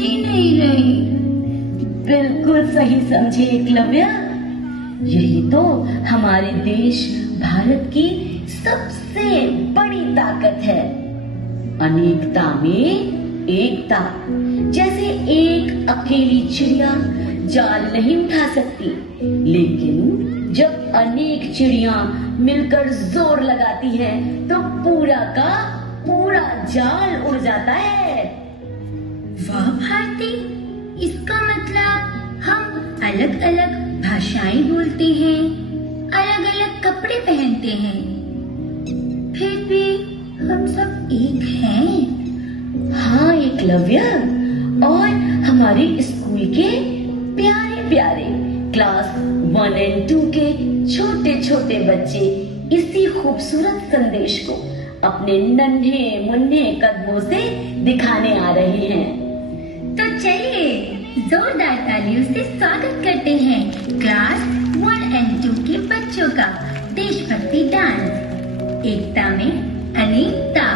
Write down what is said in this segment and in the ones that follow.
मिट्टी नहीं रही। बिल्कुल सही समझे एकलव्य। यही तो हमारे देश भारत की सबसे बड़ी ताकत है, अनेकता में एकता। जैसे एक अकेली चिड़िया जाल नहीं उठा सकती, लेकिन जब अनेक चिड़िया मिलकर जोर लगाती है तो पूरा का पूरा जाल उड़ जाता है। वाह भारती, इसका मतलब हम अलग अलग भाषाएं बोलते हैं, अलग अलग कपड़े पहनते हैं, फिर भी हम सब एक हैं। हाँ एकलव्य, और हमारे स्कूल के प्यारे प्यारे क्लास 1 और 2 के छोटे छोटे बच्चे इसी खूबसूरत संदेश को अपने नन्हे मुन्ने कदमों से दिखाने आ रहे हैं। तो चलिए जोरदार तालियों से स्वागत करते हैं क्लास 1 और 2 के बच्चों का देशभक्ति डांस, एकता में अनेकता।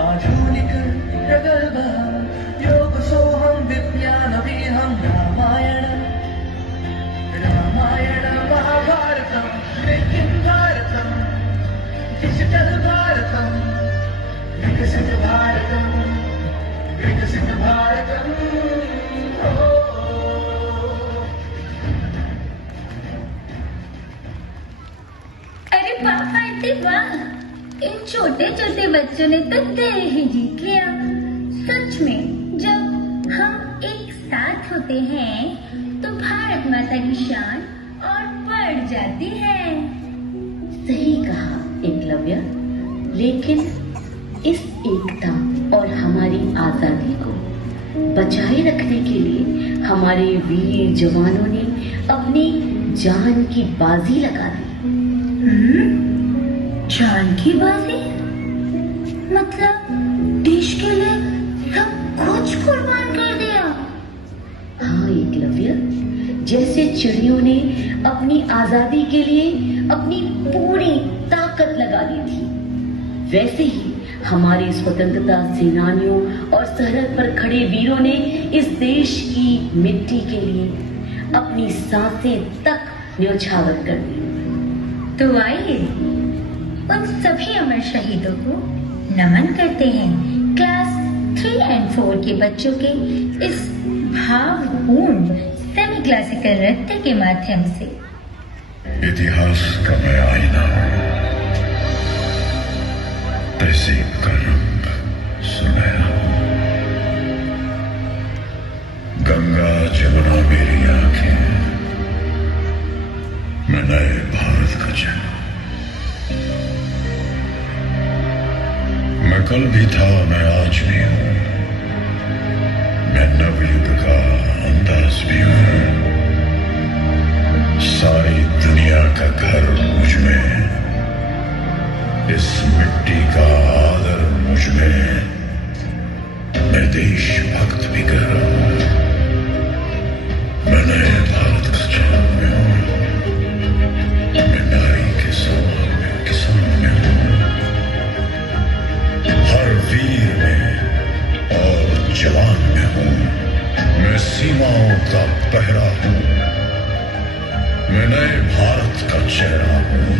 आधुनिक प्रगल्भः योगसोऽहं विज्ञानविहं रामायण महाभारतं मेकिंग भारतं डिजिटल भारतं विकसित भारतं अरे पापा आंटी वाह, इन छोटे छोटे बच्चों ने तो दिल ही जीत लिया। सच में जब हम एक साथ होते हैं तो भारत माता की शान और बढ़ जाती है। सही कहा एकलव्य, लेकिन इस एकता और हमारी आजादी को बचाए रखने के लिए हमारे वीर जवानों ने अपनी जान की बाजी लगा दी। जान की बाजी मतलब देश के लिए सब कुछ कुर्बान कर दिया। हाँ एकलव्य, जैसे चिड़ियों ने अपनी आजादी के लिए अपनी पूरी ताकत लगा दी थी, वैसे ही हमारे स्वतंत्रता सेनानियों और सरहद पर खड़े वीरों ने इस देश की मिट्टी के लिए अपनी सांसें तक न्यौछावर कर दी। तो आइए उन सभी अमर शहीदों को नमन करते हैं। क्लास 3 के बच्चों के इस भावपूर्ण सेमी क्लासिकल नृत्य के माध्यम से। इतिहास का मैं आईना हूं, तहजीब का रंग सुनहरा। गंगा जमुना मेरी आंखें, मैं नए भारत का चेहरा। मैं कल भी था, मैं आज भी हूं, मैं नवयुग का अंदाज भी हूं। सारी दुनिया का घर मुझ में, इस मिट्टी का आदर मुझ में। मैं देशभक्त भी कह रहा हूं, मैं नए भारत का चांद में हूं, मैं नारी के सम्मान में, किसान में हूं, हर वीर में और जवान में हूं। मैं सीमाओं का पहरा हूं, मैं नए भारत का चेहरा हूं।